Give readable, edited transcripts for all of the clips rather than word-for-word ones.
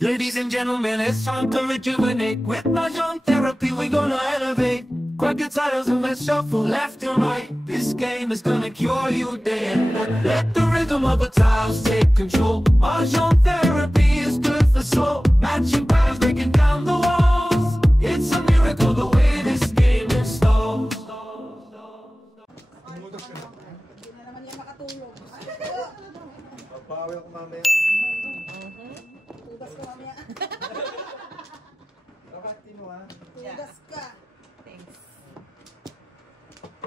Ladies and gentlemen, it's time to rejuvenate. With Mahjong therapy, we're gonna elevate. Grab your titles and let's shuffle left and right. This game is gonna cure you day and night. Let the rhythm of the tiles take control. Mahjong therapy is good for soul. Matching patterns, breaking down the walls. It's a miracle the way this game installs. Hindi na naman yan makatulog. Mabawi ako mamaya. Tugas ka mamaya. Kakati mo ha. Tugas ka. Thanks.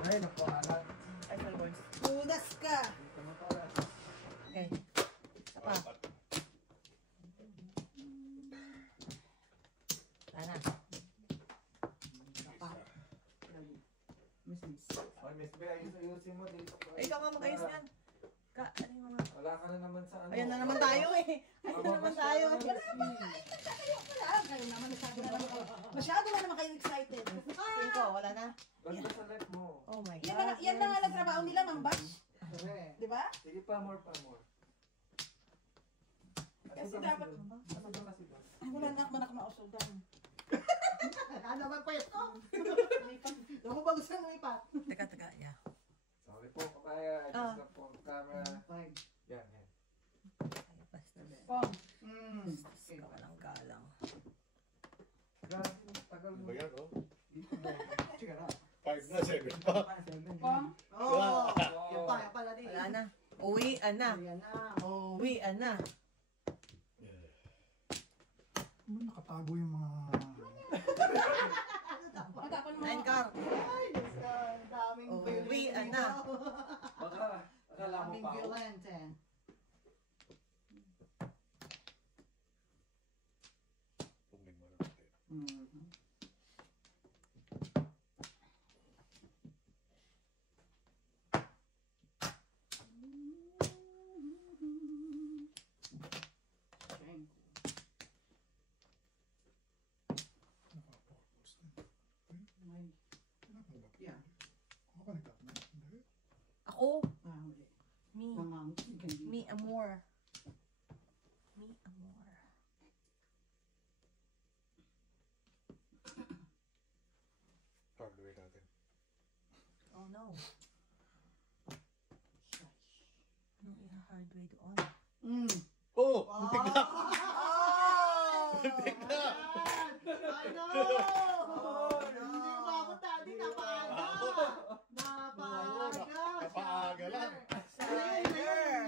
Ay, naku, alat. Ay, sorry, boys. Tugas ka. Okay. Apa? Ana. Ay, Miss Bea, ayusin mo dito. Ay, ikaw nga mag-ayos yan. Ano yung mga... Wala ka na naman sa ano. Ayan na naman tayo eh. Ayan na naman tayo. Masyado na naman kayo excited. Cinco, wala na. Ganda sa left mo. Oh my Yan God. na nga lang trabaho nila, Mang Bash. Di ba? Sige pa, more pa, more. Kasi dapat... Ano ba kasi doon? Ay, wala na ako man ako mausudan. Ano ba pa ito? Ako ba gusto mo ipat? Teka, yeah. Sorry po, kapaya. Just lang po, camera. Yan, yan. Ay, basta na. Pong. Ikaw walang galang. Grabe, tagal mo. Ba yan, oh? Sige na. 5 na, 7 pa. Pong. Oh, Yung pa pala din. Wala na. Uwian na. Uwian na. Nakatago yung mga... Matapon mo. Nine car. Ay, daming Uwian na. Baka, akala mo Daming pa. violent eh. Tungin mo natin. Ako. Me. Me amor. Me amor. Hardware natin. Oh no. Anong i-hard way doon? Oh! Muntik na! Muntik na! I know! Hindi umabot dati, napaga! Napaaga lang.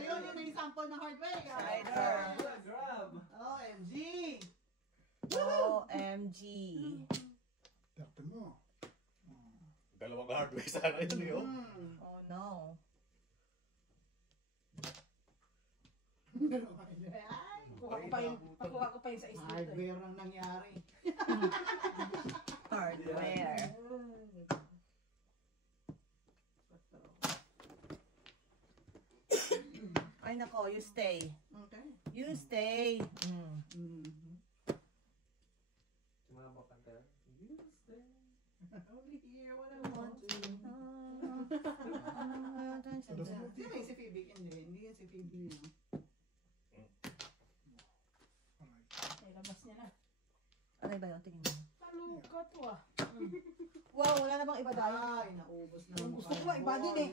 Yun yung sample ng hardware. Cider. Grab. OMG! OMG. Derte mo. Dalawang hardware sana yun, eh, oh. Oh no. Pakuha ko pa yung sa isip. Hardware ang nangyari. Hardware. Ay nako, you stay. Okay. You stay. Sumama ka tayo. Only here what I want to. Sino yung si Phoebe? Hindi yan si Phoebe. Ay, labas niya na. Ano ba yun? Tingin mo. Talukat wa. Wow, wala na bang iba dahil? Ay, naubos na. Yung gusto ko ba, iba din eh.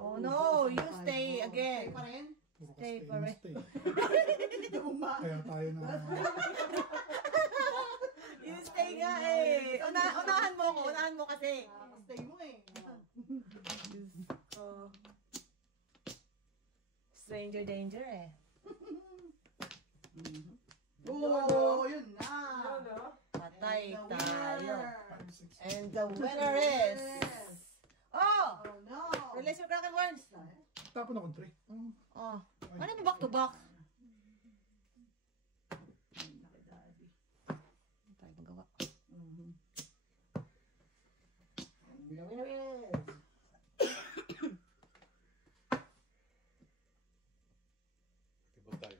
Oh no, you stay again. Stay pa rin? Puro ka Stay stay pa na rin. stay. Luma. Kaya tayo na... You stay nga eh. Unahan mo ko, unahan mo kasi. Stay mo eh. Oh. Stranger danger eh. Oo, yun na. Patay And the tayo. winner. And the winner is... Oh! Oh no. Release your crack and words. Tapon akong 3. Oh. Ano ba back to back? Ano tayo magawa? The winner is. Tibog tayo.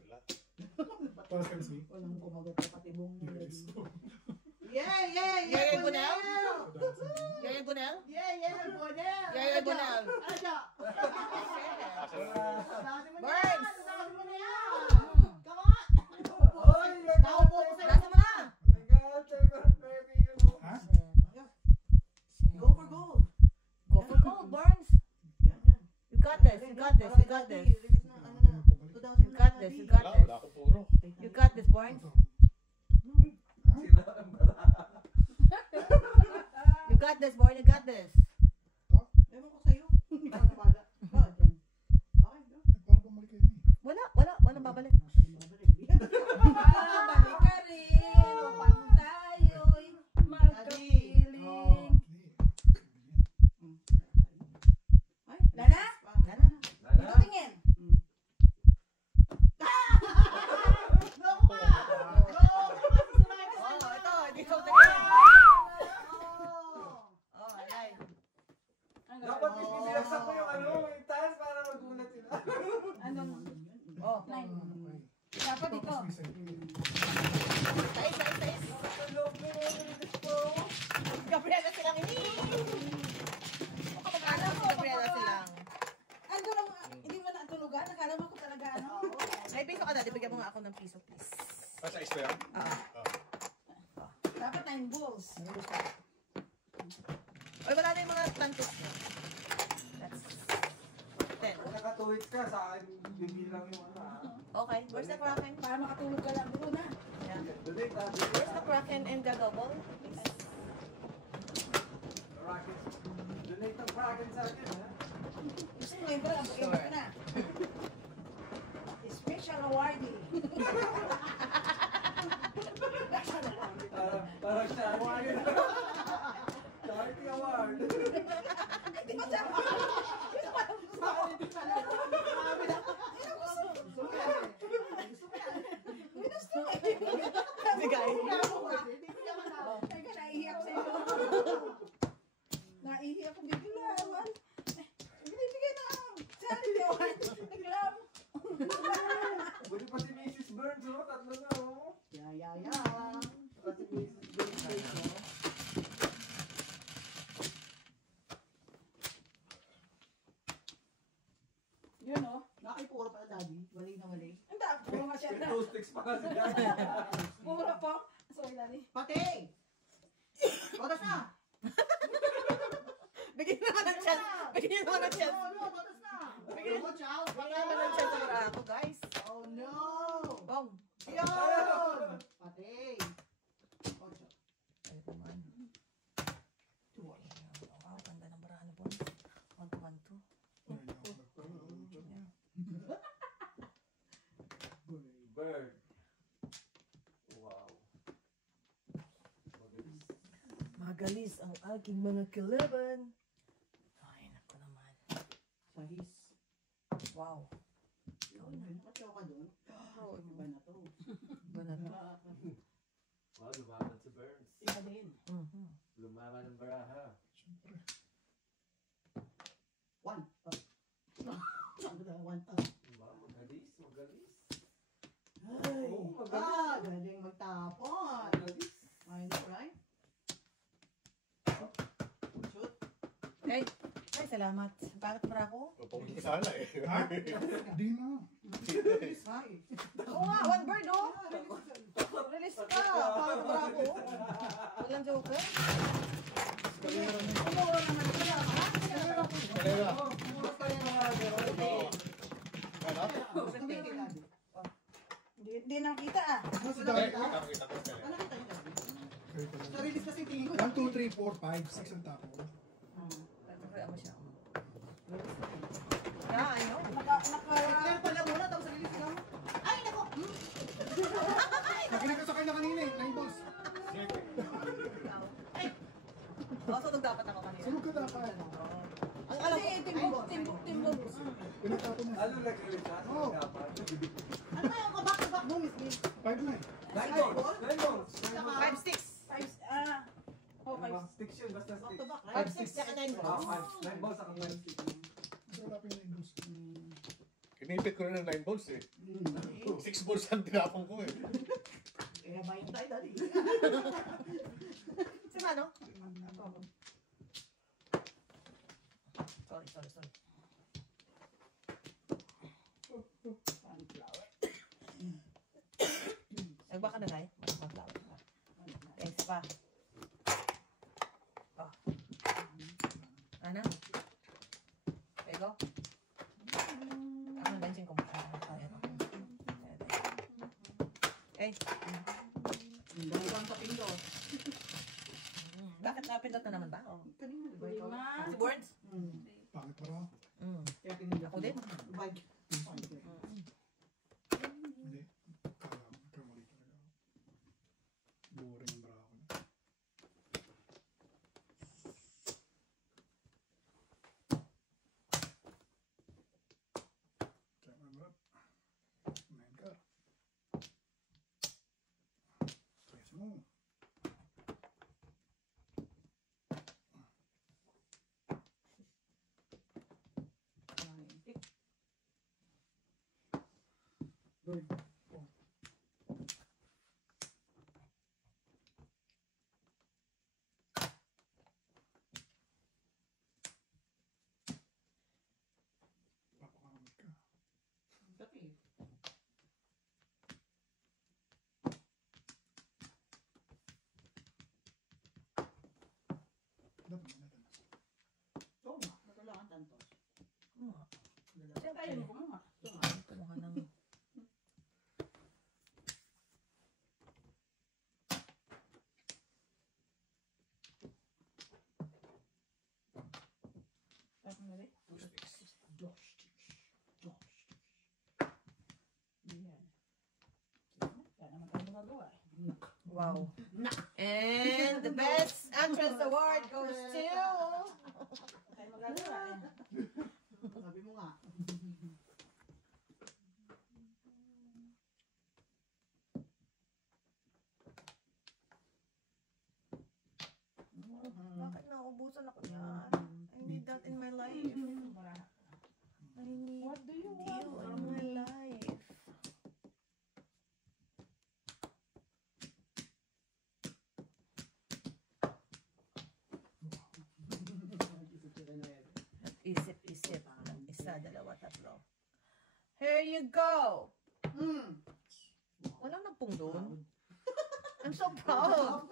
Wala. Para sa MC. Walang kumagot na patibong. Yes. Yeah, yeah, yeah. Yaya Bunel? Bunel. Yaya Bunel? Yeah, yeah, Bunel. Yaya Bunel. Ano siya? Dami mo na Burns. yan. Dami mo na yan. Hmm. Come on. this. You got Wala, this. wala akong puro. You got this, Born. Sila ang bala. You got this, Born. You got this. Ewan ko sa'yo. Hindi ka na bala. Oh, dyan. Okay, no? Para bumalik kayo eh. Wala babalik. Balik ka rin. Upang tayo'y magkapiling. Ay, Lana? Lana. Dito tingin. Loko ka! Oh, ito. Dito tingin. Oh, alay. Dapat binilagsak ko yung ano, yung tiles para magulat sila. Ano? Oh. Nine. Dapat dito. Sais. Gabriela silang ini. Gabriela silang. Ando lang, hindi mo natulugan. Nakala mo ko talaga ano. May piso ka na. Bigyan mo nga ako ng piso, please. Sa ice ba yan? Dapat 9 balls. Oy, wala na yung mga tantos niya. That's 10. Kung nakatuwid ka, sa akin bibilang yung ano. Okay, where's the Kraken? Para makatulog ka lang doon na. Yeah. Donate na, Where's the Kraken and the double? Rocket. Donate ang Kraken sa akin, ha? Gusto mo yung ang bigay ko na. Special awardee. Parang charity. Charity award. Hindi ko siya. Bigay. Teka, naiiyak sa'yo. Naiiyak ko bigla. Binibigay na ang charity award. Bigla. Buti pa si Mrs. Burns, oh. Tatlo na, oh. Ya. Pati Mrs. Burns, oh. Yun o. Nakipuro pa daddy. Wali na wali. Ang dami. Puro nga siya na. Two sticks pa kasi dyan. Puro po. Sorry, Lani. Pati! Oras na! Bigyan mo naman ng chance. Bigyan mo naman ng chance. No, oras na! Bigyan Watch out! Bigyan mo naman ng chance para ako, guys. Oh no! Bong. Yun! Pati! Ocho. Ay, naman. Wow, ganda ng barahan na, boys. 1-2-1-2. Bird. Wow. Magalis ang aking mga kalaban. Ay, naku naman. Sahis. Wow. Matyaw ka doon. Oh, Iba na to. iba na to. Wow, lumaban si Burns. Iba din. Lumaban ng baraha. One. One. Wow, magalis. Ay! Oh, magaling. Galing magtapon. Magalis. I know, right? Shoot. Ay, salamat. Bakit para ako? Papunta ka sana eh. Ha? Di na. Hi. Oo nga, one bird, oh. Release ka. Bakit para ako? Walang joker. Puro naman sila. Ha? Kalera. Puro tayo mga girl. Ano? Hindi nakita ah. Ano Eh, sila? kita ko kalera. Ano kita niya? Kayo pala. Narilis kasi tingin ko. 1, 2, 3, 4, 5, 6 ang tapo. Kaya mo siya. Yeah, I know. Kaya pala muna, tapos narilis sila. Ay, nako! Nakinakasakay na kanina eh. 9 balls. Oh, sunog dapat ako kanina. Sunog ka dapat. Ang alam ko, Timbog. Pinagtapon na. Ano nag-release siya? Oh. Dapat. Ano kaya ang kabak-kabak mo, Miss Lee? 5 na eh. 9 balls. 9 balls. 5 sticks. Okay. Sticks yun, basta Back sticks. to back, 5 right? sticks, saka 9 Ah, balls. 9 balls ako 9 sticks. Mas wala pa yung 9 balls. Kinipit ko rin ng 9 balls eh. 6 balls ang tinapong ko eh. Kaya bayan tayo, daddy. Si Mano? Sorry. Nagbaka na tayo? Thanks pa. Oh. Ano? There you go. Ako na benching ko. Okay. Dahil sa pindot. Bakit napindot na naman ba? Kanina, di ba ikaw? Lima. Si Words? Pangit para. Kaya pinindot. Ako din. Bag. Hindi. Kaya, kamali talaga. Boring ang bra ako. Kaya marap. Main ka. Stress mo. Bird. Papakamit ka. Tapi. Dapat mo natin. Oo nga, natulakan tantos. Saan tayo mo kumuha? Kumuha ng... Ako na rin. Yan. Wala naman tayo magagawa eh. Wow. And the best actress award goes to... Wala tayo magagawa eh. Sabi mo nga. Bakit nauubusan ako yan? I need that in my life. I need What do you you want? in my life. Isip-isip. Isa, dalawa, tatlo. Here you go! Walang nagpong doon. I'm so proud.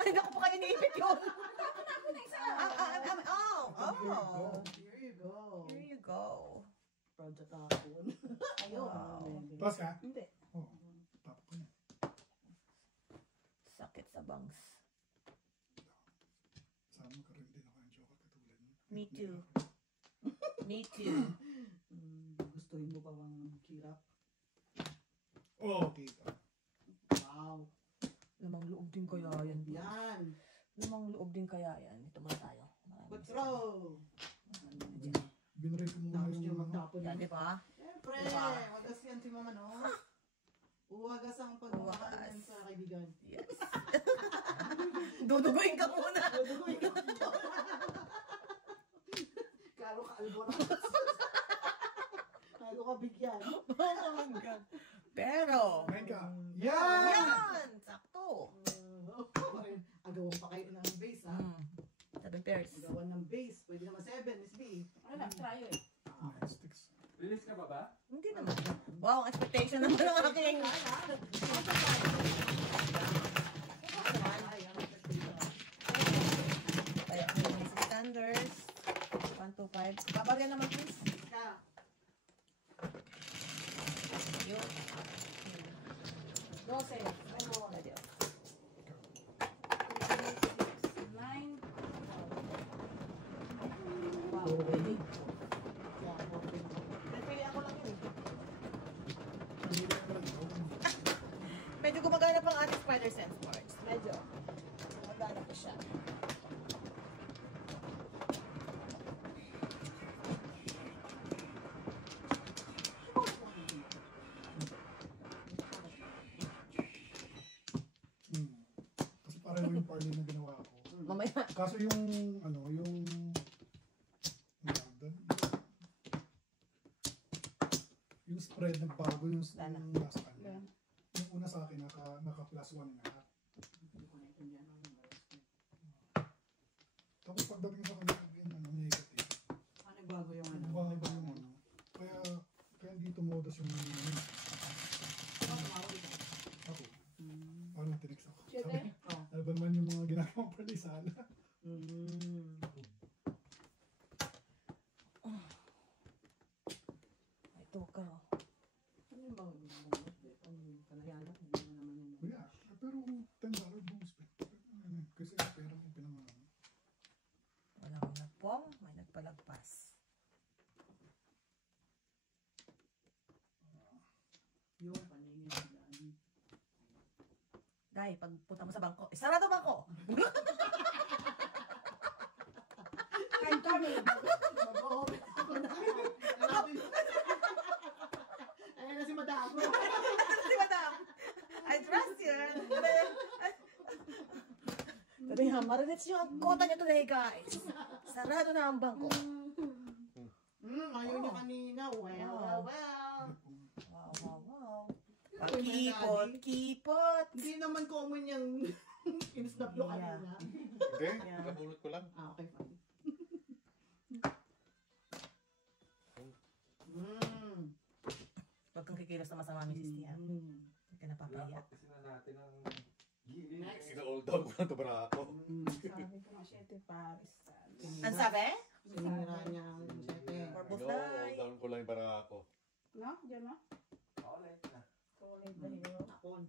Hindi ko pa kayo niipit yun. Oh. Here you go. Here you go. Proud sa tapon. Ayaw. Wow. Pass ka? Hindi. Oo. Tapos ko na. Sakit sa bangs. Sana magkaroon din ako ng joker katulad nun. Me too. Me too. Gustuhin mo pa bang kirap? Oh, okay ka. Wow. Lamang loob din kaya yan. Yan. Lamang loob din kaya yan. Ito muna tayo. Good throw. Binray ko muna Tapos yung yung magtapon. Yan, di ba? Siyempre, Diba? wagas yan si mama, no? Uwagas ang pagmamahal Uwagas. yan sa kaibigan. Yes. Duduguin ka muna. Kalo ka alboras. Kalo ka bigyan. Oh my God. Pero, Main ka. Yan! yan! Sakto. Agawan pa kayo ng base, ha? 7 pairs. Agawan ng base. Pwede naman 7, Miss B. Ano na, try eh. Nine sticks. Release ka pa ba? Hindi naman. Wow, ang expectation naman ng aking. Kaya ang mga standards. 1, 2, 5. Babagyan naman please. Yun. 12. Ready. 9. Wow, ready. Napili ako lang yun. Medyo gumagana pang ating spider sense parts. Medyo. Gumagana ko siya. Kasi pareho yung parlay na ginawa ko. Mamaya. Kaso yung, ano, yung spread nagbago yung last ano. Yung una sa akin, naka plus 1 na. Tapos pagdating sa kanya, ano, negative. Ano bago yung ano? Bago yung ano. Kaya hindi tumodos yung ano. Ako. Parang tinex ako. Sabi, ano ba naman yung mga ginagawang parlay sana? Ito ka. Ano yung bang kanayanap? Hindi mo naman palagpas. Yung paniniwala. Dahil pagpunta mo sa bangko, sarado bangko! Kain kami. Mag-o-open ako na. Ayan na si Madam. Si Madam! I trust you! Sabi nga, marinits nyo ang kota nyo today, guys. Sarado na ang bangko. Ayaw niya kanina. Well. Wow. Kipot. Hindi naman common yung in-snap nyo kanina. Hindi, nakabulot ko lang. Okay, fine. Huwag kang kikilos na masama, Mrs. Tia. Hindi ka napapahiya. Kasi na natin ang Ina-all down ko lang ito para ako. Sabi ko nga siya, ito Paris. Ang sabi? Sinira niya ang sete. Purple Ina-all light. down ko lang para ako. No? Diyan mo? ulit na. Solid na hero. Takon.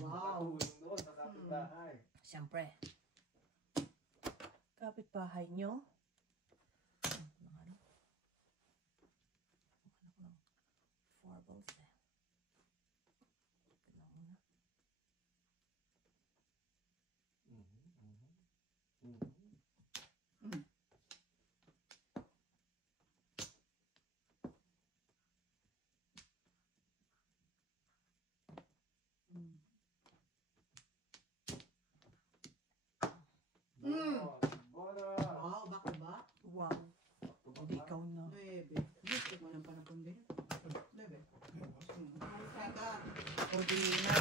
Wow. Doon sa kapitbahay. Siyempre. Kapitbahay nyo. Four balls eh. Tignan mo na. Bono. Wow, bako ba? Wow. Hindi ikaw na. Bebe. Gusto mo ng panapon din. Bebe. Teka. Ordina.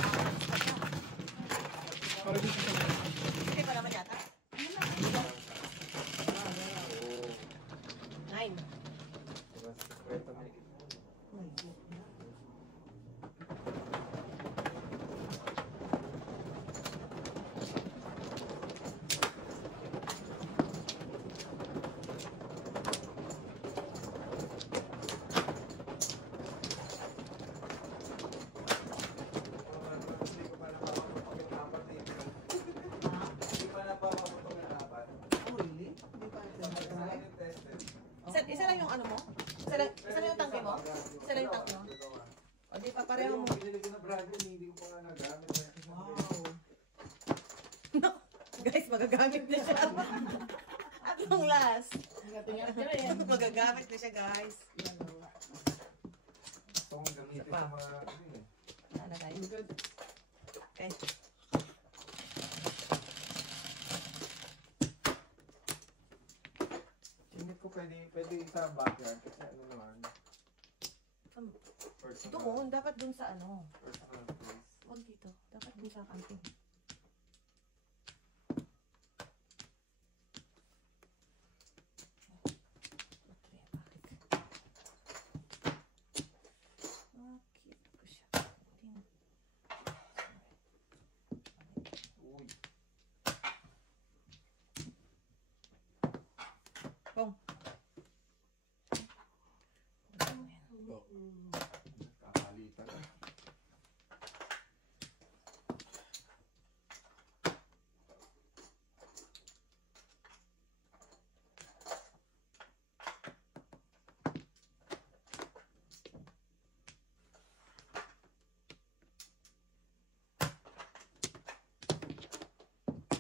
Para dito sa Hindi pa naman yata. Nine. Mas sekreto na Oh, really? Hindi pa ito. Isa lang yung ano mo? Isa lang yung tangke mo? Isa lang yung tangke mo? O di pa pareho mo. Pinili ko na brand new, hindi ko pa nga nagamit. Wow. Guys, magagamit na siya. At long last. Tingnan ko rin. Magagamit na siya, guys. Ito kong gamitin sa mga ano eh. Ano, guys? Okay. Hindi ko pwede sa backyard kasi ano naman. Personal. Doon, dapat dun sa ano. Personal place. Huwag dito. Dapat dun sa camping. Okay, ko siya. Uy. Bong. Kakalitan.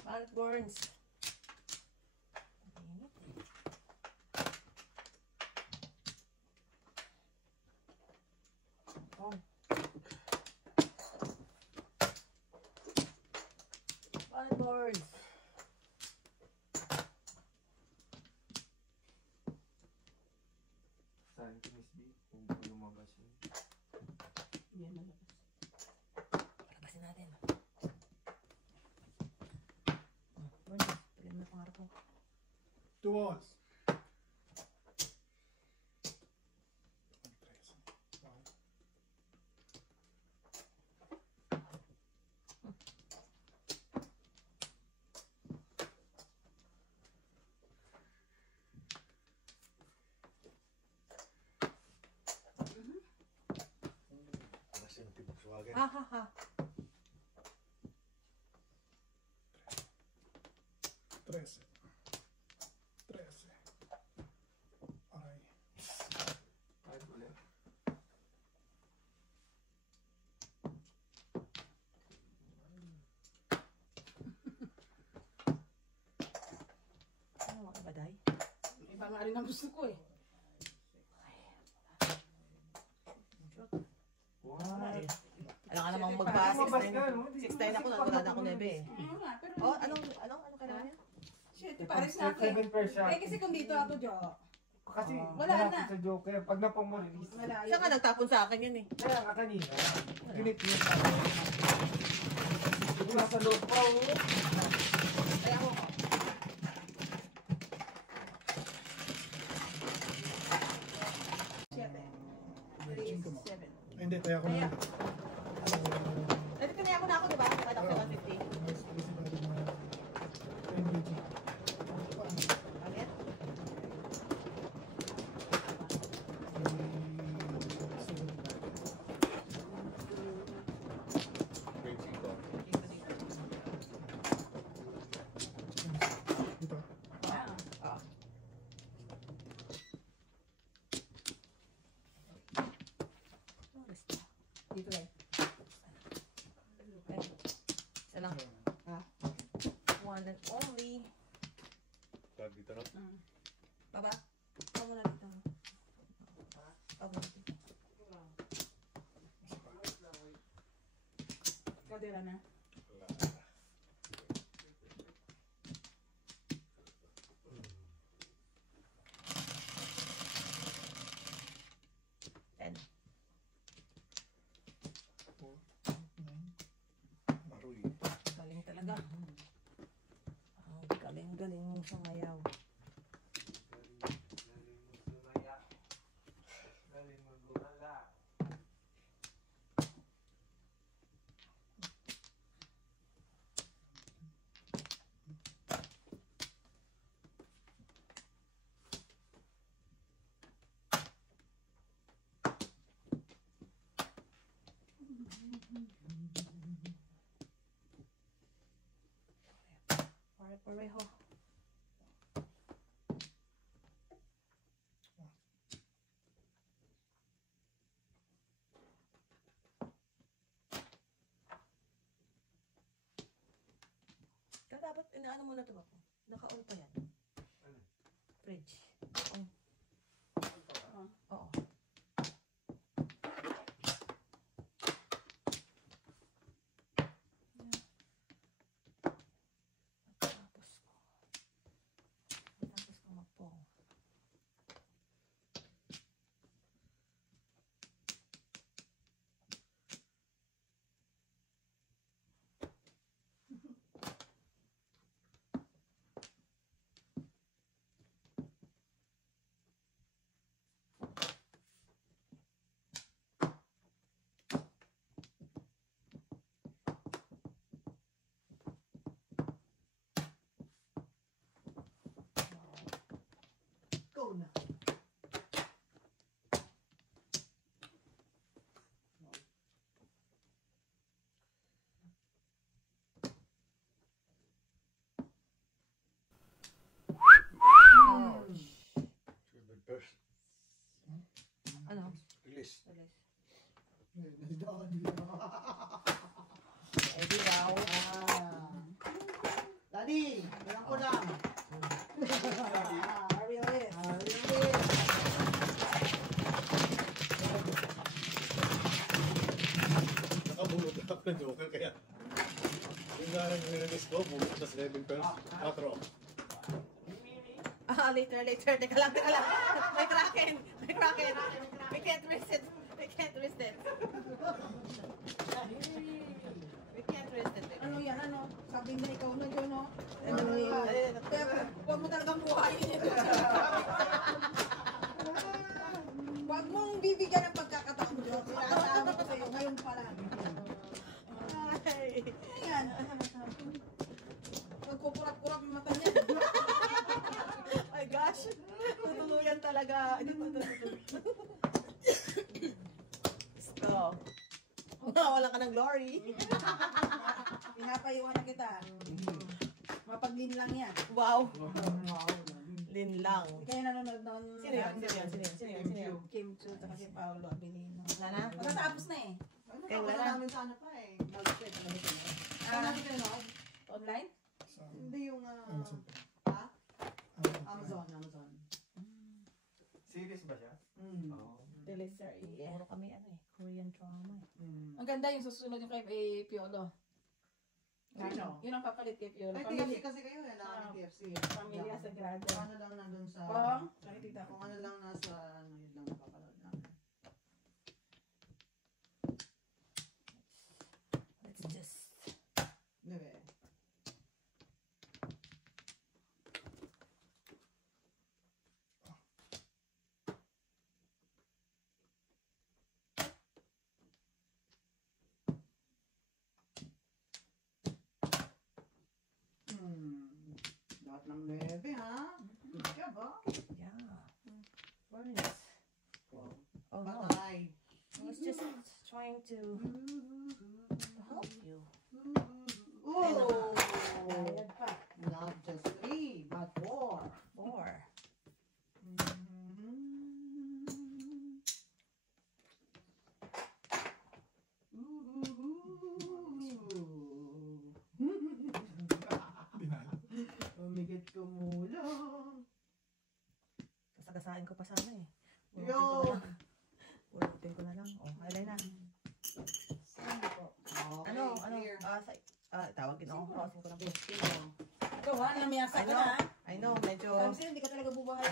Balik burns. Oh. Balik burns. Saan ko Miss B? Hindi ko lumabas yun. Yan na lang. Palabasin natin. Burns, pagyan mo na pangarap ko. 2 balls. Alas yung tibok suwagan. Ha ha ha. 13. 13. Aray. Kahit ulit. Ano mga baday? Iba nga rin ang gusto ko eh. Alam ka namang magpa 6'9 ako, wala na ako nebe eh. Ano nga, pero... Oh, anong kailangan niya? Shit, pares na ako eh. 7 per shot. Eh kasi kung dito ako, Jo. Kasi Wala malapit na. sa Joker. Pag napang mo release. Malayo. Siya ka nagtapon sa akin yun eh. Kaya nga kanina. Ginit yun. Nasa loob pa oh. Kaya ako. Shit eh. 7. Ay, hindi, kaya ko na. Dati pinaya ko na ako, di ba? Kaya ako 150. Mas presidado na NBG. Alit? Grade 5. Dito. Ah. Dito eh. Isa lang. One and only. Tag dito na. Baba. Baba na dito. Baba. Kadera na. Maroy. Galing talaga. Ang galing-galing mong sumayaw. Galing magumala. Pareho. Dapat inaano mo na ito ako. Naka-on pa yan. Fridge. On. Oo. Matapos ko magpong. Go na. Silver first. Ano? Release. Alis. Nandaan dito. Eh di daw. Daddy, bilang ko lang. Are we ulit? Nakabulot na ako ng Joker kaya yung nga nang nirelease ko, bulot na 7 first. 4. Later. Teka lang. May kraken. We can't risk it. We can't risk it. Ano yan, ano? Sabi na ikaw na dyan, no? Ano yan? Kaya huwag mo talagang buhayin ito. Huwag mong bibigyan ng pagkakataon, Diyos. Sinasabi ko sa'yo, ngayon pa lang. Ayan. Nagkukurap-kurap yung mata niya. My gosh. Tutuluyan talaga. Ito. Stop. Wala ka ng glory. Pinapaiwan na kita. Makapag-lin lang yan. Wow. Wow. Lin lang. Hindi kayo nanonood noon. Sino yun? Sino yun? Kim Chu, tsaka si Paolo Abilino. Wala na? Matatapos na eh. Ano Kaya pa, wala. namin sana pa eh. Mag-check na ito. Saan natin pinanood? Online? Sa Hindi yung, Amazon. ha? Amazon. Amazon. Series ba siya? Oo. Teleserie. Yeah. Puro kami Korean drama Ang ganda yung susunod yung kay Piolo. Sino? Yun ang papalit kay Piolo. Ay, TFC kasi kayo eh, na TFC. Pamilya Sagrado. Kung ano lang nandun sa... Oo, nakikita ko. Kung ano lang nasa, ano yun lang papanood namin. Let's just... Diba? Lahat ng lebe ha? Good job ha? Yeah. Furnace. Wow. Oh no. Patay. I was just trying to help you. Oh! Bayad pa. Not just 3, but 4. 4. Umigit ko mula. Kasagasain ko pa sana eh. Yo! Pulutin ko na lang. Oh, alay na. Saan po? Ano? Clear. Tawagin ako. Crossing ko lang po. Ikaw ha, namiyasa ka na ha. I know, medyo... Sabi sa'yo, hindi ka talaga bubuhay.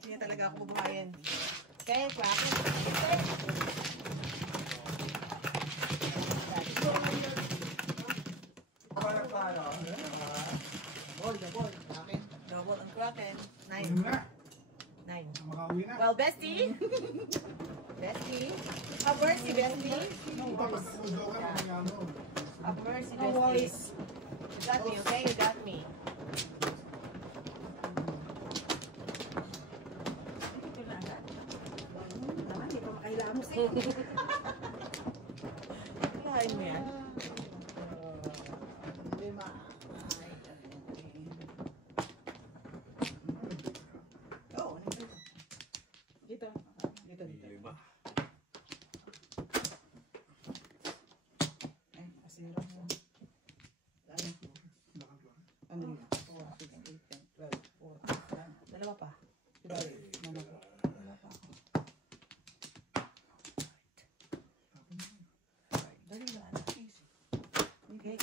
Hindi na talaga ako bubuhayin. Okay, crackers. Para paano? Double. Akin. Double ang kraken. Uwi 9. mo na. 9. Makauwi na. Well, bestie. Bestie. Have mercy, bestie. Tapos udaw ka na ng ano. Have mercy, No worries. bestie. You got me, okay? You got me. Ito na agad. Naman, hindi pa makahilamos eh. Kailangan mo yan. 5. Oh, ano ito? Dito. Dito. Lima. Ay, kasira mo. Dahil po. Ano yun? 4, 6, 8, 10, 12, 4. Dalawa pa. Dahil, mama ko. Dalawa pa ako. Dali na. Easy. Okay.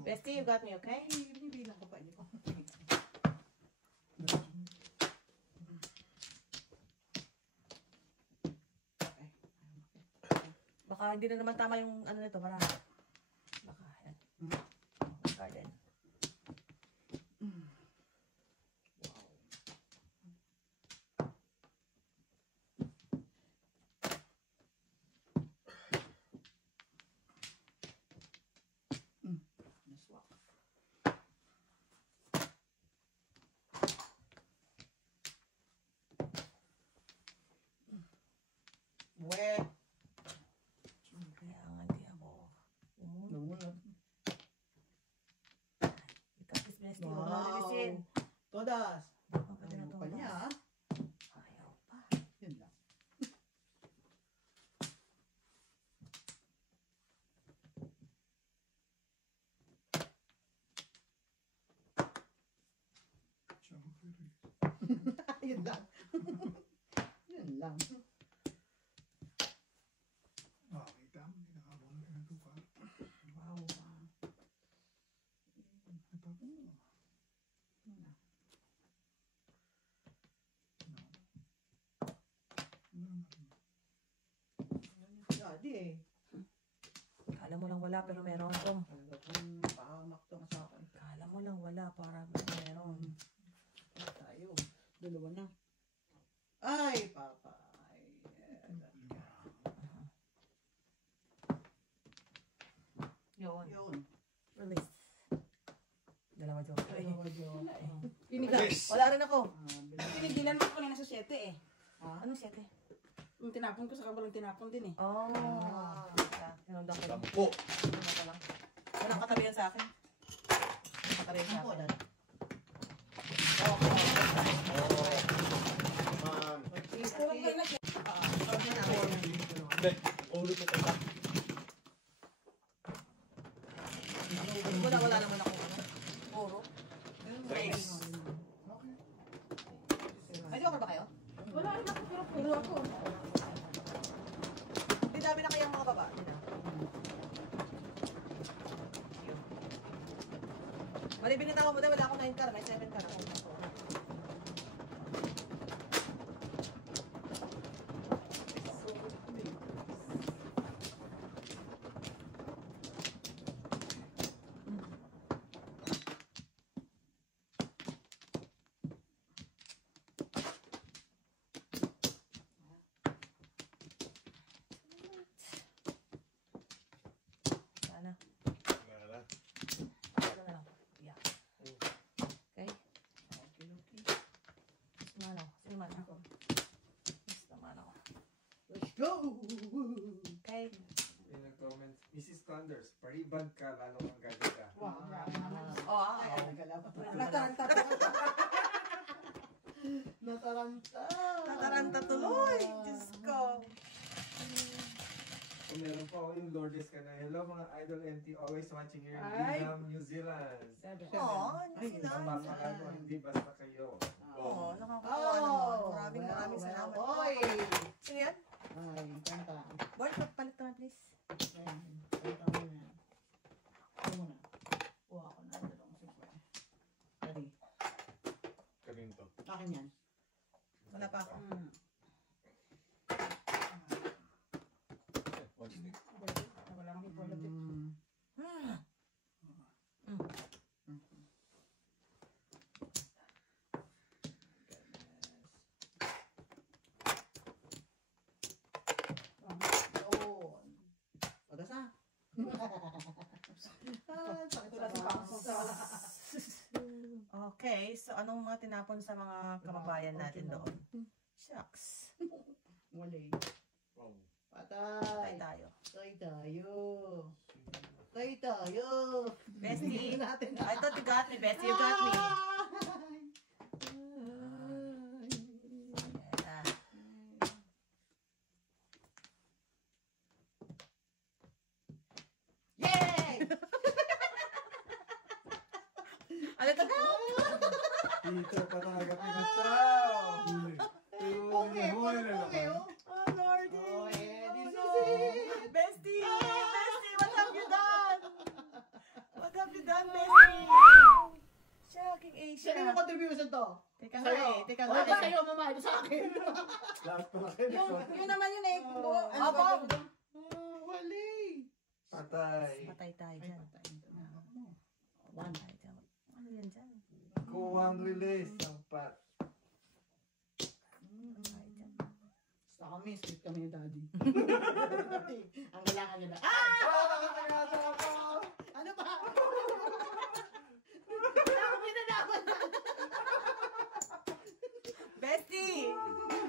Bestie, you got me, okay? Binibilang ko pa. Hindi ko. Baka hindi na naman tama yung ano nito, para. Baka, yan. Garden. Naswak. We. Kaya nga hindi ako Lumunod. Ikapis, bestie. Huwag mo nalisin. Todas. Huwag pa din Ano ito. pa niya? Ayaw pa. Yun lang. Yun lang. Yun lang. Ah, kita mo. Hindi nakabunod ka ng tuka. Wow. Daddy eh. Kala mo lang wala, pero meron to. Talagang pahamak to sa akin. Kala mo lang wala, para meron. Tayo. Dalawa na. Ay, papa. Ay, Yun. yun. Release. Dalawa joke. Dalawa yun. Pinigilan. Wala rin ako. Pinigilan mo ko kanina sa 7 eh. Ano 7? Yung tinapon ko, saka walang tinapon din eh. Oh. Tinundan ko lang. 10. Tinundan ko lang. Walang katabi yan sa akin. Pareho sa akin. Ma'am. Hindi, ulit ito. Wala naman ako. Puro. Trace. May joker ba kayo? Wala na ako, pero puro ako. Hindi dami na kayang mga baba. Hindi na. Malibigyan ako mo dahil wala akong 9 car. May 7 car ako. Sana. Wala. Ano na lang. Yeah. Okay. Sino man ako? Yes naman ako. Let's go! Okay. May nag-comment, Mrs. Thunders, paribag ka, lalo kang galit ka. Wow, grabe naman. Oh, Nataranta. Nataranta. Nataranta tuloy. Diyos ko. Kung meron pa ako yung Lourdes ka na, hello mga idol NT, always watching here in Ay. Vietnam, New Zealand. Oo, Ay, sila. Mapapakal ko, hindi basta kayo. Oo, nakakatawa naman. Maraming salamat. Oy! Sino yan? Ay, kanta. Boy, palit naman please. Ayan, kanta mo na. Ito muna. Kuha ko na. Dalawang sikwa. Ready? Kanino to? Akin yan. Wala pa ako. One stick. Wala akong ipolapit. Yun. Padas na. Sakit Wala si Pangsos. Okay, so anong mga tinapon sa mga kababayan natin doon? Shucks. Muli. Wow. Patay. Patay tayo. Patay tayo. Patay tayo. Bestie. Natin. I thought you got me, Bestie. You got me. Yeah. Yay! Ano to? Dito pa talaga pinatsaw! Okay, okay, oh. Oh, Lordy. Oh, eh, this no. is it. Bestie! Bestie, what have you done? What have you done, Bestie? Shocking Asia. Sino yung contribution to? Teka nga eh, teka nga Wala ba eh. sa'yo, mama? Ito sa akin. Lahat pa kayo. Yun naman yun eh. Buo. Ano Opo. ba yun? Wali. Patay. Patay tayo Ay, dyan. patay. One. Patay dyan. Ano yan dyan? Kuha ang release ng pat. Patay dyan. Basta kami, split kami ni daddy. Ang kailangan nila. Ano ba? Wala akong pinanaman. Bestie!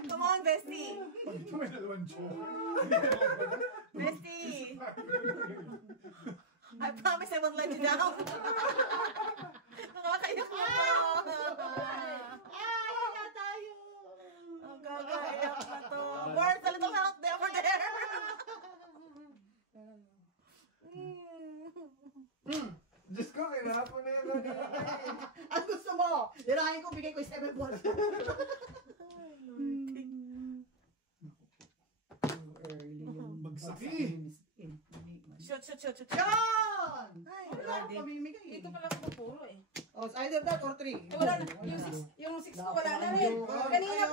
Come on, Bestie! Pag may dalawang joke. Bestie! I promise I won't let you down. Nakakaiyak na to. Wala tayo. Ang kakaiyak na to. Words, a little help there over there. Diyos ko, kailangan ko na yung ganyan. Ang gusto mo? Dirahin ko, bigay ko 7 balls. Early yung Magsaki. Shoot, shoot, shoot, shoot. Yan! Ay, Wala Lordy. akong pamimigay. Dito pala ako puro eh. Oh, it's either that or 3. Wala na. Yung 6 ko wala na rin. Kanina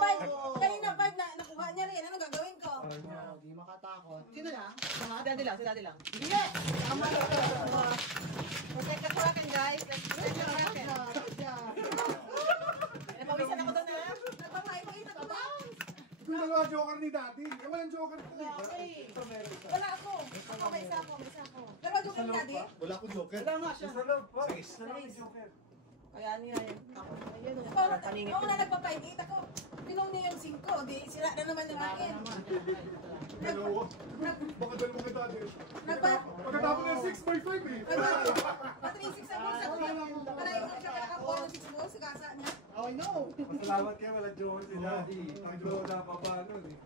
5 na nakuha niya rin. Ano gagawin ko? Oh, di makatakot. Sino na? Si daddy lang, si daddy lang. Hindi! Tama na. Protect the Kraken, guys. Let's protect the Kraken. Napawisan ako doon na. Nagpapakita ko ba? Yung dalawa joker ni daddy. Walang joker to eh. Wala ako. May isa ako. Dalawa joker na di? Wala akong joker. Wala nga siya. Sa loob po. Sais. Sa loob yung joker. Kaya niya yun. Ako. Ayun, Ako paningit. na nagpapahigit ako. Pinuno niya yung 5. Di sila na naman yung akin. Dalawa. Baka dalawang edad eh. Nagpa- Pagkatapos ng 6.5 eh. Patrinsik sa bulsa ko. Para yung kakakakuha ng 6 balls sa kasa niya. I know. Masalamat kayo, wala jowa si Daddy. Tatlo na pa pa nun eh.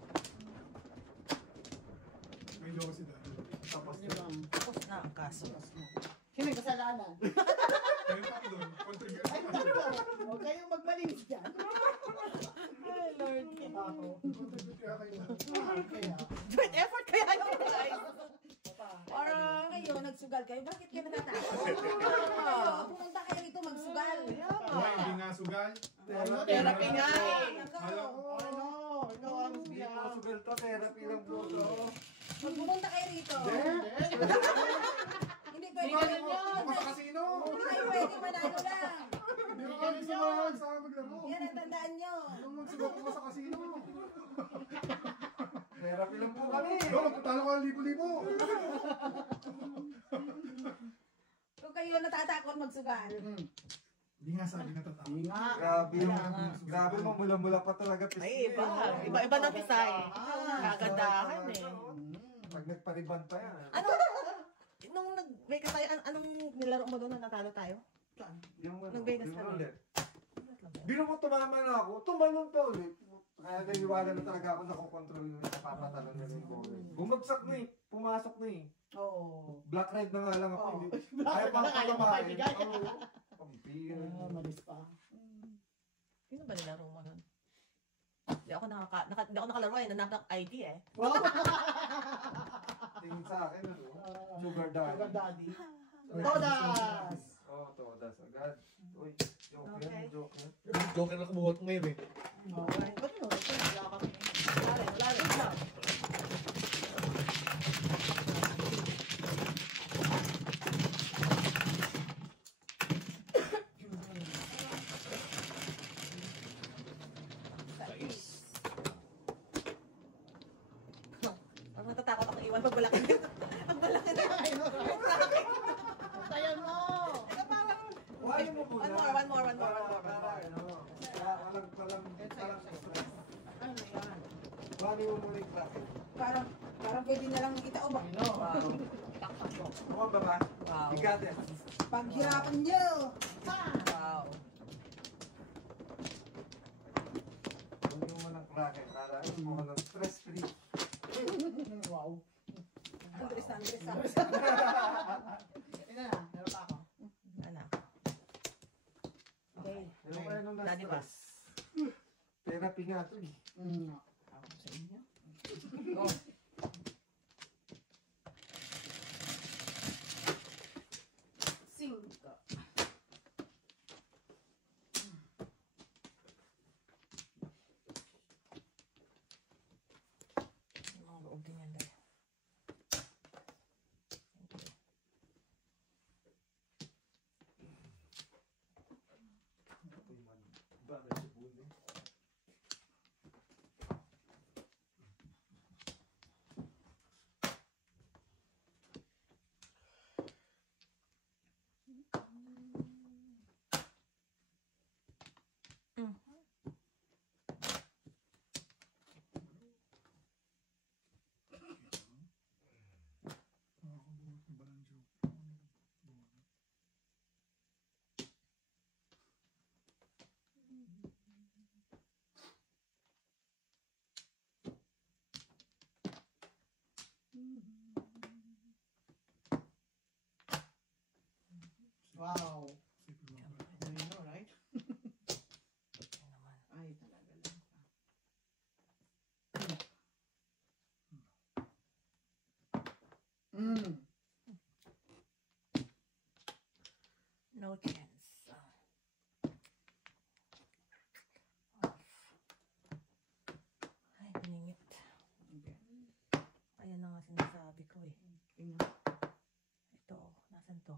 May joke si Daddy. Tapos Tapos na ang kaso. Sino may kasalanan? Kayo tatlo, contribute. Huwag kayong magmalinis dyan. Ay, Lord. Ako. Contribute kaya kayo. Kaya. Joint effort kaya yun, guys. Parang kayo, nagsugal kayo. Bakit kayo natatakot? Pumunta kayo rito magsugal. Wala, hindi nga sugal. Therapy nga eh. Alam, Ano? Ikaw ang Hindi siya. possible to, therapy lang po to. Pag pumunta kayo rito, hindi pwede sugal kayo. mo. Ako sa kasino. Hindi kayo pwede manalo lang. Hindi ko kami sugal sa maglaro. Yan ang tandaan nyo. Nung magsugal ko sa kasino. Therapy lang po kami. Magpatalo ka ng libo-libo. Kung kayo natatakot magsugal, Hindi nga sabi natatakot. Hindi nga. Grabe yung, grabe mamula-mula pa talaga pisngi. Ay, iba. Iba-iba na pisay. Kagandahan eh. Pag nagpariban pa yan. Ano? Nung may tayo, anong nilaro mo doon nung natalo tayo? Yung ano, Nag-Vegas yung kami. ulit. Di naman tumama na ako, tumalon pa ulit. Kaya naniwala na talaga ako na kukontrol yung napapatalon na yung ball. Bumagsak na eh, pumasok na eh. Oo. Black red na nga lang ako. Oo. Hindi. Kaya pa ako Nakala mo tumahin. pagbigay. Oo. Pambira. Malis pa. Sino ba nilaro mo nun? Hindi ako nakalaro eh. Nanaknak ID eh. Wow. Tingin sa akin, ano? Sugar daddy. Sugar daddy. Todas! Oo, todas agad. Uy, joke Okay. yan, joke yan. Joker na kumuha ko ngayon eh. Okay. Ba't yun? Wala kami. Wala rin. Ang natatakot ako iwan pag malaki. Ang malaki na. Tayan mo! Ito parang, Why mo muna? one more. Para, ano? Walang stress. Ano yan? Bali mo muna yung traffic. parang pwede na lang kita o ba? Mukhang ba ba? Wow. Bigat yan. Paghirapan nyo. Wow. Huwag mo ng cracker para mo ka ng stress-free. Wow. Andres na. Ina na, meron pa ako. Anak. Okay. Ano kaya nung Daddy na-stress? Therapy nga ito eh. Ako sa inyo. Go. Cinco. Ang loob din yan dahil. Ba, may sibun eh. Nakakabuhat na ba ng joke? Wow. Sipin mo ba? I know, right? Yan naman. Ay, talaga lang. No chance. Ay, piningit. Ayan na nga sinasabi ko eh. Tingnan. Ito, nasan to?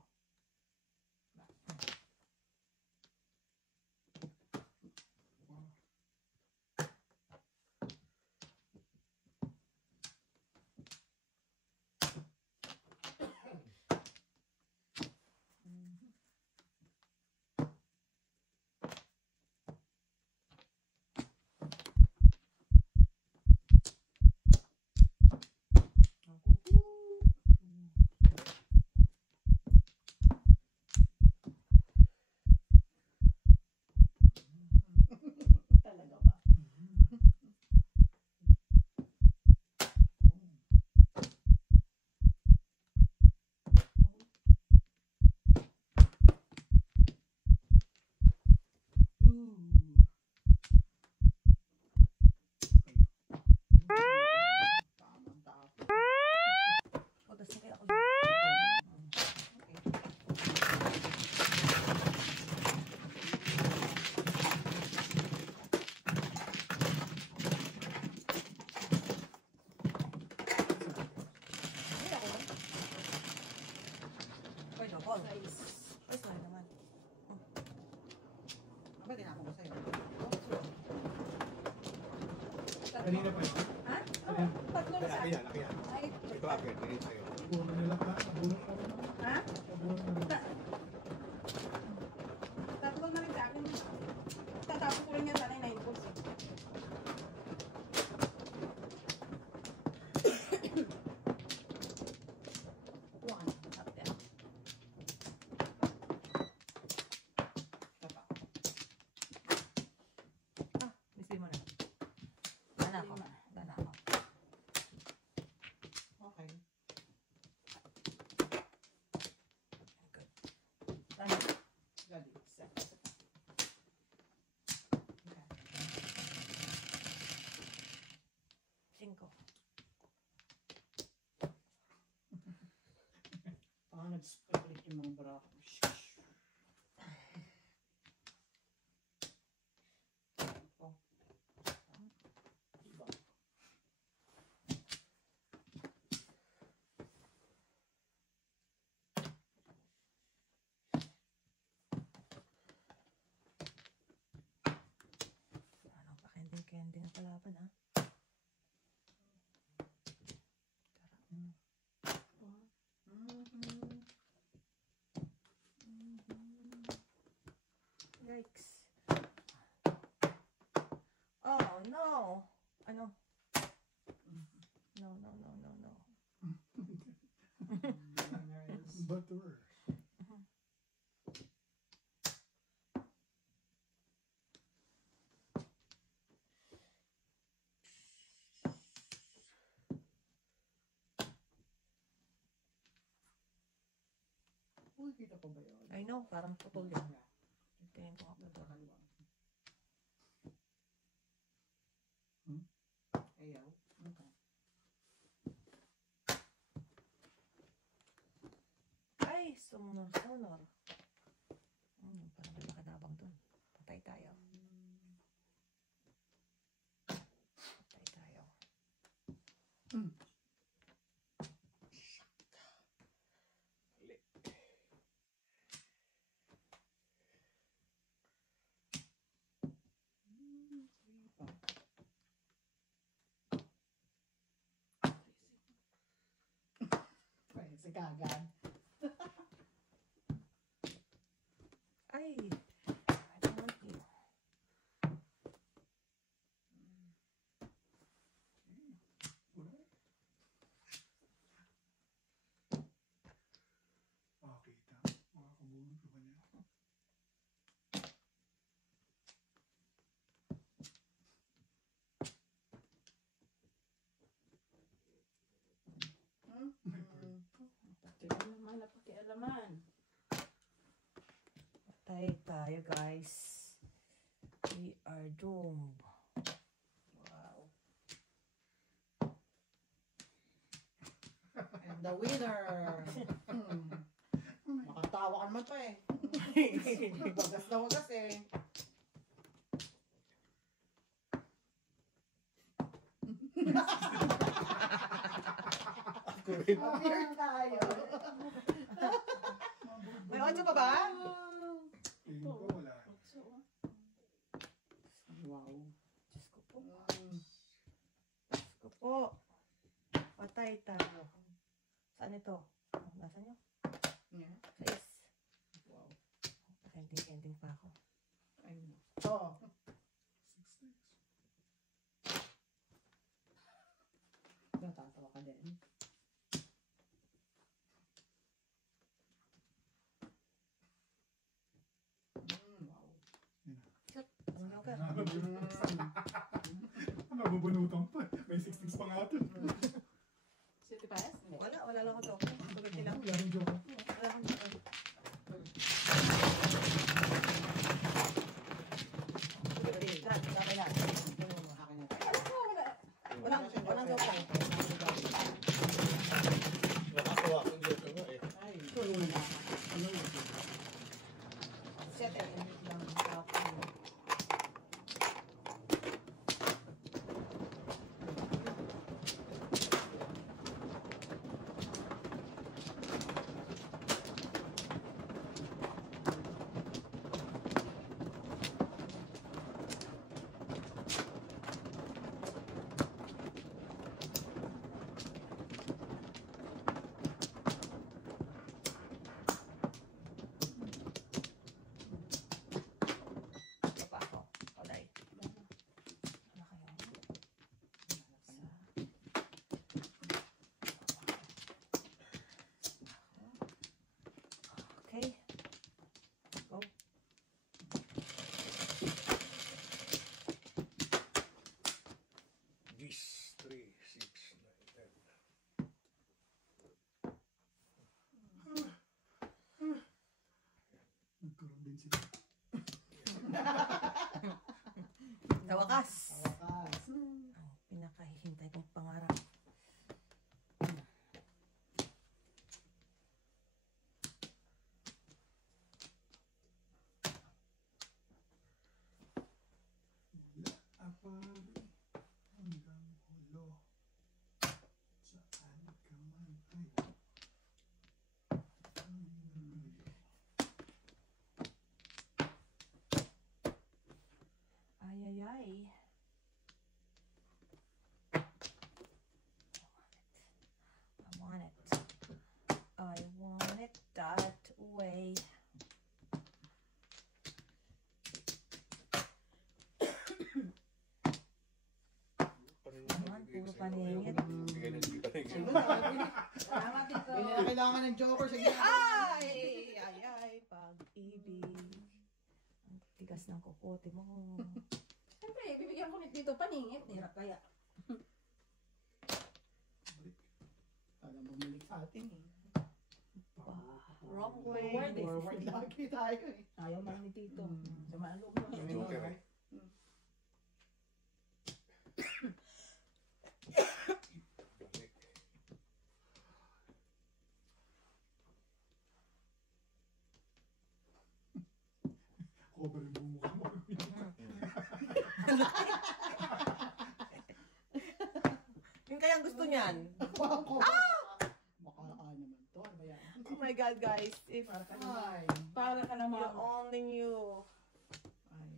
Kanina pa yun. Ha? Ayan. Tatlo na sa Laki yan, laki yan. Ay, Ito agad, tingin sa'yo. Puro nila pa. Nabulok pa rin. ha? Nabulok na rin. Tatlo na rin sa akin. Tatapos ko rin yan sana yung 9 balls. One. Up there. Ah, bisbin mo na. Dana ako. Dana ako. Okay. Good. Dana. Gali. Set. Cinco. Parang nag-split yung mga bra ko. Ano pa kending-kending ang kalaban, ha? Yikes. Oh, no. Ano? No, no, no, no, no. Butter. Uy, kita ko ba yun? I know, parang putol yun. Tingin ko nga putol. Ayaw. Okay. Ay, sumunod. Parang may makanabang dun. Patay tayo. Patay tayo. Ay, si Kagad. Ay, I don't want you. Ah, kita. Makakabulog ka ba niya? Pakialaman na pakialaman. Patay tayo, guys. We are doomed. Wow. And the winner. Nakatawa ka naman pa eh. Wagas na wagas eh. Appear tayo. May audio pa ba? Tingin ko wala. Wow. Diyos ko po. Diyos ko po. Patay tayo. Saan ito? Nasaan nyo? Yeah. Sa Wow. Ending pa ako. Ay, oh. 6 sticks. Natatawa ka din. Wow. Ano ka? Nabubunutan pa. May 6 sticks pa nga ito. City Pass? Wala lang ako to. Tuloy lang. Wala rin joke. Wala akong joke. Tuloy. Tara, sabay na. Akin na. Walang joke lang. Nakakawa kung di ko nga eh. Ay, Set it. Sa wakas. Sa wakas. Ang pinakahihintay kong pangarap. Apa hanggang hulo. Saan ka man Ay, ay, ay. I want it. I want it that way. Naman, puro paningit. Bigay na hindi paningin. Salamat dito. Hindi na kailangan ng joker sa gina. Ay! Ay, ay, pag-ibig. Ang tigas ng kukote mo. Siyempre, bibigyan ko ulit dito paningit. Hirap kaya. Alam mo, bumalik sa atin eh. Wrong way. Forward lagi tayo eh. Ayaw man ni Tito. Sa maalog mo. Yung Joker eh. Balik. cover yung mukha mo? Yung kayang gusto niyan. Makaan naman to. Ano ba yan? Oh my God, guys. If Ay. Para ka naman. you only knew. Ay.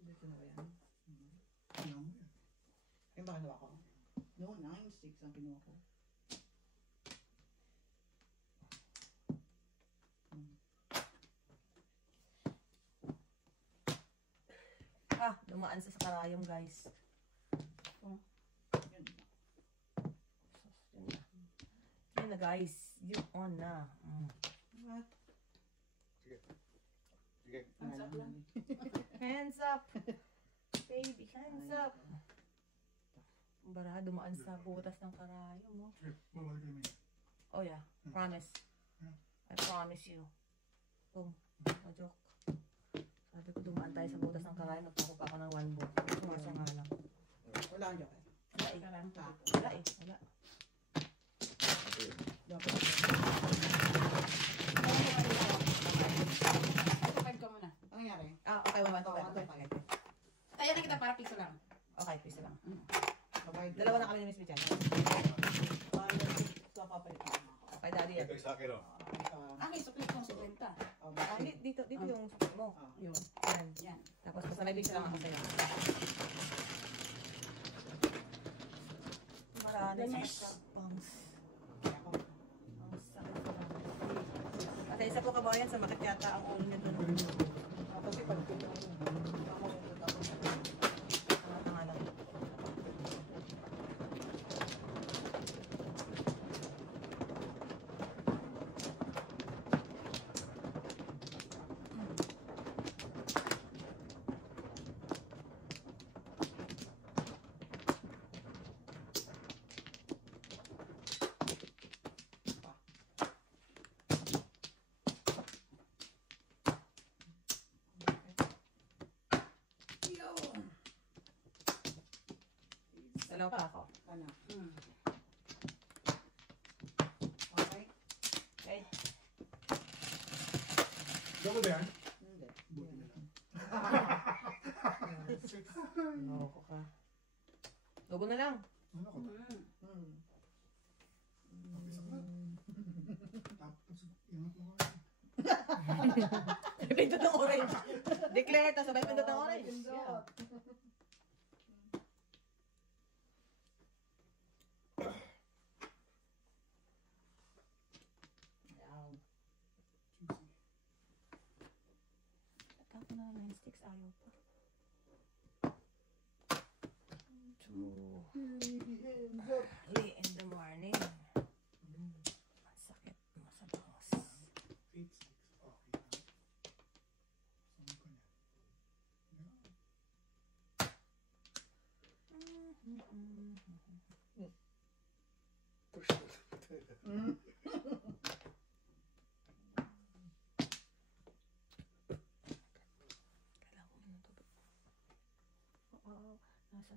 Dito na ba yan? Kailangan mo yan. Yung ba kinuha ko? No, 9-6 ang kinuha ko. Ah, dumaan sa karayom, guys. Yun. Yun na. Yun na, guys. You on na. What? Sige. Sige. Hands up lang. Hands up. Baby, hands up. Bara, dumaan sa butas ng karayom, mo. Okay, bawal kami. Oh yeah, promise. I promise you. Boom. No joke. Sabi ko dumaan tayo sa butas ng karayom, nagpako pa ako ng one book. Sumaso nga lang. Wala ang joker. Wala eh. Ka lang. Wala eh. Wala. Joker. Pag ka muna. Ano nangyari? Ah, okay, one, two, Oh, okay. okay. Kaya na kita para piso lang. Okay, please lang. Babay. Dalawa na kami ni Miss Michan. Papapalit ko. Okay, daddy yan. Ito sa akin oh. Akin, suklit kong 70. Ah, dito yung support mo. Yun. Yan. Yan. Tapos basta may bigsa lang ako sa'yo. Marami sa Ganesh. pangs. Ang sakit ko lang. At isa po kabayan sa makit yata ang ulo niya doon. Kasi pag ito Tanga lang. Dalawa pa ako. ano? Hmm. Okay? Okay? Double ba yan? Hindi. Buti na lang. Loko ka. Logo na lang. Ano ko? Mabisa ka na. Tapos, ingat mo ka. Pindot ng orange. Declare, sabay pindot ng orange. Yeah. Ako na 9 sticks, ayaw pa. 2 early in the morning. Masakit, masabangas. 8-6. Okay. Saan ko niya?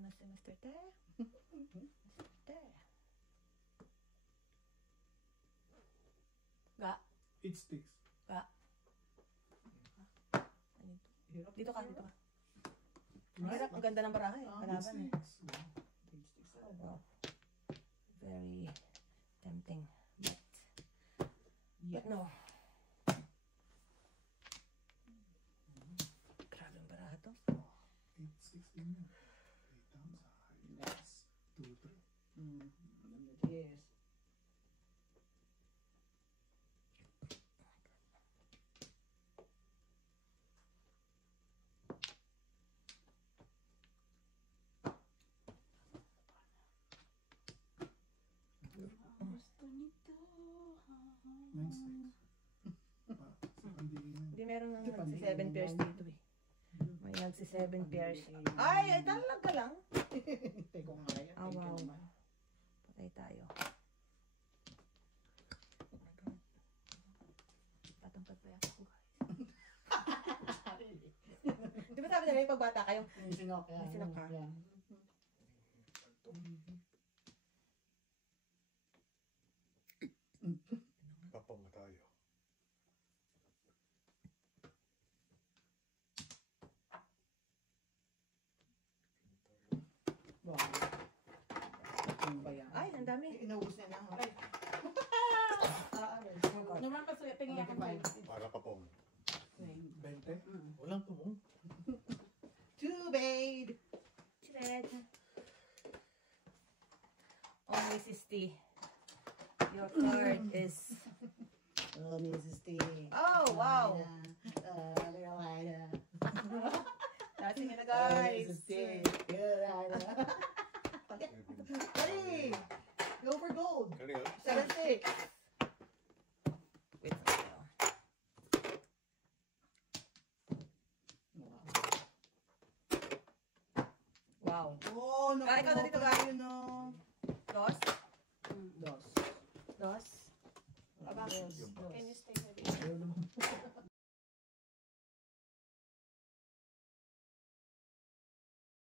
na si Mr. Te. Mr. Te. Ga. It sticks. Ga. Hirap. Dito ka, dito ka. Right? Hirap, ang ganda ng baraha eh. Ah, It Kalaban eh. sticks. Wow. Oh, wow. Very tempting. But no. Grabe ang baraha to. 8-6 din yun. 8 times high. Yes. 2-3. Yes. Gusto nito. 9-6. Sa pandili na. Hindi meron nang Di pa, nagsi hindi 7 naman pairs yan. dito eh. May nagsi 7 pairs. Ay, Ay, talaga ka lang. Hintay ko nga yan. Ah, Thank you wow. naman. Patay tayo. Oh my God. Tatangkad pa yata ako, guys. Di ba sabi nila yung pagbata kayo? May sinok yan. May sinok ka? Yan. Papang na tayo. Wow. Ano ba yan? Ay, ang dami. Inaubos niya na. Ay. Naman pa suya, tingin ako Okay, tayo. Para papong. 20? Walang pumong. Too bad. Chired. Oh, Mrs. T. Your card is... Oh, Mrs. T. Oh, wow. Carolina. Dancing na, Oh, guys. Mrs. T. Carolina. Hey! Go for gold. Ano yun? 7-6. Wait lang. Wow. Oh, naku. Ah, ikaw na dito, guys. No. Dos? Dos. Dos? Abang. Yung Can you stay with Ayaw naman.